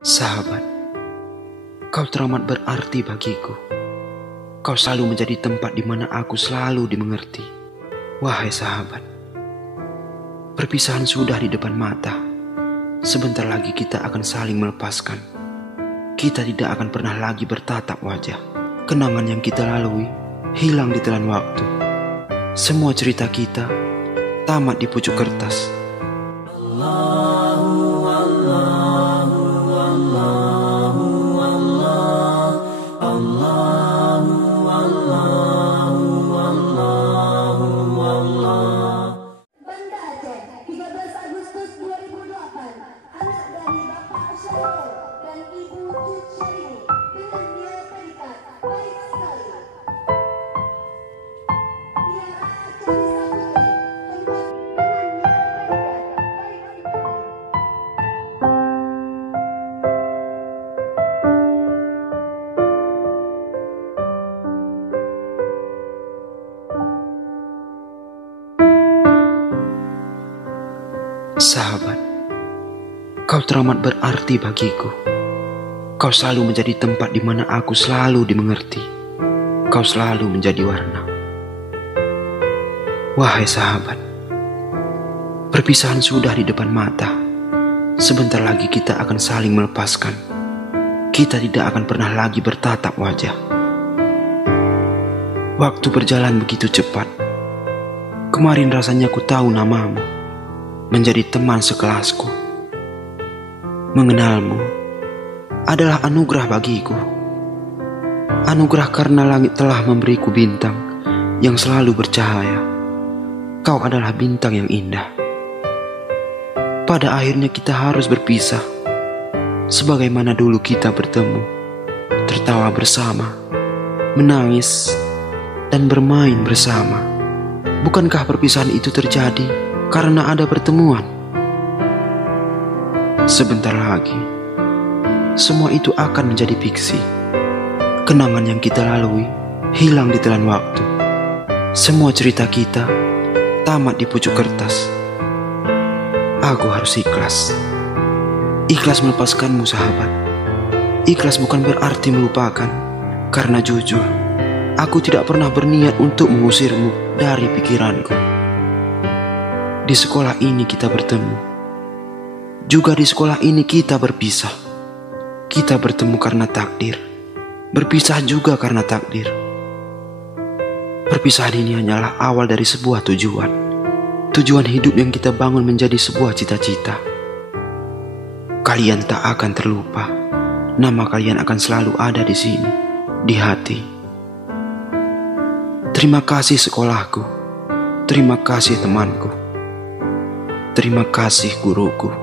Sahabat, kau teramat berarti bagiku. Kau selalu menjadi tempat di mana aku selalu dimengerti. Wahai sahabat, perpisahan sudah di depan mata. Sebentar lagi kita akan saling melepaskan. Kita tidak akan pernah lagi bertatap wajah. Kenangan yang kita lalui hilang di telan waktu. Semua cerita kita tamat di pucuk kertas. Banda Aceh, 13 Agustus 2008, anak dari Bapak Syarul dan Ibu Cut Syahrini dengan nilai predikat baik sekali. Tiara Charissa Putri, tempat dengan nilai predikat baik sekali. Sahabat, kau teramat berarti bagiku. Kau selalu menjadi tempat di mana aku selalu dimengerti. Kau selalu menjadi warna. Wahai sahabat, perpisahan sudah di depan mata. Sebentar lagi kita akan saling melepaskan. Kita tidak akan pernah lagi bertatap wajah. Waktu berjalan begitu cepat. Kemarin rasanya ku tahu namamu, menjadi teman sekelasku. Mengenalmu adalah anugerah bagiku. Anugerah karena langit telah memberiku bintang yang selalu bercahaya. Kau adalah bintang yang indah. Pada akhirnya kita harus berpisah. Sebagaimana dulu kita bertemu, tertawa bersama, menangis, dan bermain bersama. Bukankah perpisahan itu terjadi karena ada pertemuan? Sebentar lagi, semua itu akan menjadi fiksi. Kenangan yang kita lalui hilang di telan waktu. Semua cerita kita tamat di pucuk kertas. Aku harus ikhlas. Ikhlas melepaskanmu, sahabat. Ikhlas bukan berarti melupakan. Karena jujur, aku tidak pernah berniat untuk mengusirmu dari pikiranku. Di sekolah ini kita bertemu. Juga di sekolah ini kita berpisah. Kita bertemu karena takdir. Berpisah juga karena takdir. Perpisahan ini hanyalah awal dari sebuah tujuan. Tujuan hidup yang kita bangun menjadi sebuah cita-cita. Kalian tak akan terlupa. Nama kalian akan selalu ada di sini, di hati. Terima kasih sekolahku. Terima kasih temanku. Terima kasih guruku.